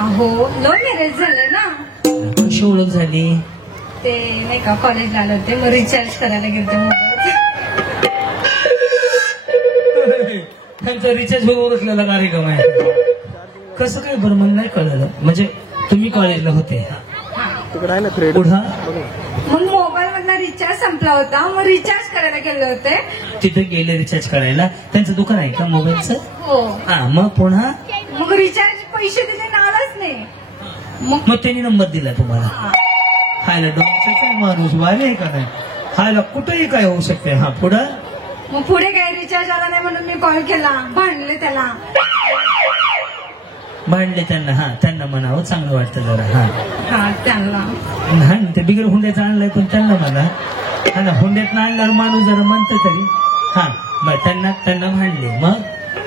अहो love marriage झाले ना. कशी ओळख झाली? ते नाही का कॉलेजला आले होते, मग रिचार्ज करायला गेलते मोबाईल. त्यांचा रिचार्ज होऊन ओळखलेला कार्यक्रम आहे. कसं काय बरं मला नाही कळलं. म्हणजे तुम्ही कॉलेजला होते? पुढं मग मोबाईल मधला रिचार्ज संपला होता, मग रिचार्ज करायला गेले होते. तिथे गेले रिचार्ज करायला. त्यांचं दुकान आहे का मोबाईलचं? हो. हा मग पुन्हा? मग रिचार्ज पैसे दिले ना, आलाच नाही. मग त्यांनी नंबर दिला तुम्हाला? हायला डॉक्टरचा काय माणूस वाले आहे का नाही? हायला कुठेही काय होऊ शकते. हा पुढं? मग पुढे काय रिचार्ज आला नाही म्हणून मी कॉल केला, भांडले त्याला. भांडले त्यांना? हा त्यांना म्हणावं, चांगलं वाटतं जरा. हा त्यांना हा ते बिगर हुंड्याचं आणलंय पण त्यांना म्हणा. हा ना, हुंड्यात आणणार माणूस जरा म्हणतं तरी. हा मग त्यांना भांडले. मग?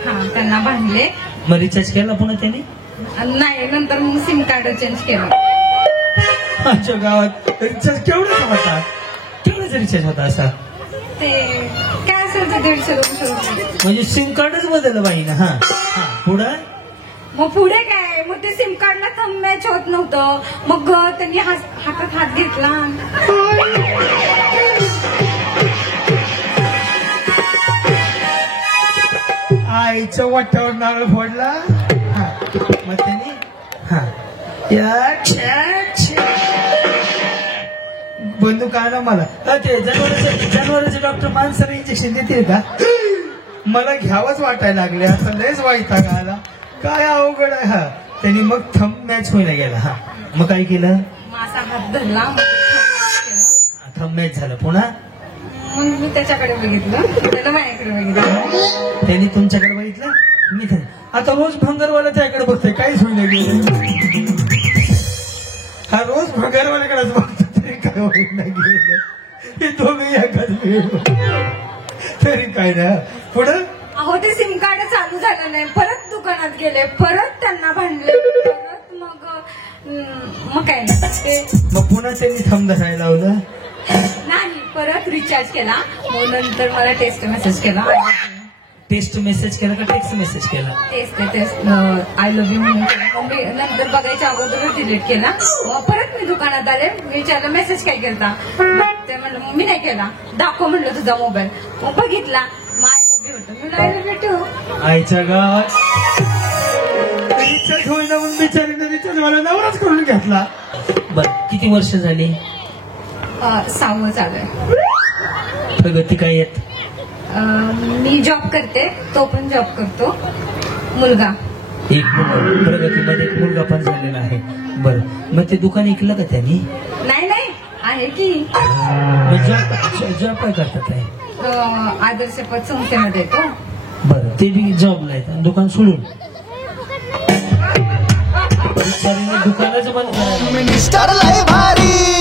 हा त्यांना भांडले. मग रिचार्ज केला पुन्हा त्याने? नाही, नंतर मग सिम कार्ड चेंज केलं. आमच्या गावात रिचार्ज केवढाच होता? केवढाच रिचार्ज होता असा? ते काय असेल ते 150-200 रुपये. म्हणजे सिम कार्डच बदललं बाई ना. हा पुढं? मग पुढे काय, मग ते सिम कार्डला थंब मॅच होत नव्हतं. मग त्यांनी हातात हात घेतला. आईच्या वाट्यावर नारळ फोडला. मग त्यांनी बंदूक आणा मला. ते जनावरांचे डॉक्टर माणसाला इंजेक्शन देते का? मला घ्यावंच वाटायला लागले. असं लयच वैताग आला. काय अवघड आहे. हा त्यांनी मग थंब मॅच व्हायला गेला. हा मग काय केलं? माझा हात धरला, थंब मॅच झालं. पुन्हा? मग मी त्याच्याकडे बघितलं, त्याला माझ्याकडे बघितलं. त्यांनी तुमच्याकडे बघितलं, मी आता रोज भंगारवाला त्याकडे बघतोय. काहीच होईना गेलं. हा रोज भंगारवाल्याकडेच बघतो तरी काय होईना गेलं. हे दोघे एकाच वेळ तरी काय ना. पुढं? अहो ते सिम कार्ड चालू झालं नाही, परत दुकानात गेले, परत त्यांना भांडले, परत मग काय ते. मग पुन्हा त्यांनी थंब धरायला लावलं? नाही, परत रिचार्ज केला. मग नंतर मला टेक्स्ट मेसेज केला. टेक्स्ट मेसेज केला का टेक्स्ट मेसेज केला? टेक्स्ट आय लव्ह यू म्हणून केला. मग मी नंतर बघायच्या अगोदर डिलीट केला. परत मी दुकानात आले, मी विचारलं मेसेज काय केला. ते म्हणलं मग मी नाही केला, दाखव म्हणलं तुझा मोबाईल. मग बघितला, आय लव्ह यू होतं. मी आय लव्ह यू टू. आईच्या गावात रिचार्ज होईना म्हणून बिचारीने रिचार्ज मला नवराच करून घेतला. बर किती वर्ष झाली? 6वं चालू आहे. प्रगती काय येत? मी जॉब करते, तो पण जॉब करतो. मुलगा एक प्रगतीमध्ये एक मुलगा पण झालेला आहे. बरं मग ते दुकान ऐकलं का त्यांनी? नाही आहे की. जॉब काय करतात आहे? आदर्श पत संस्थेमध्ये येतो. बरं ते बी जॉबला आहेत. दुकान सोडून दुकानाचं बंद करायला.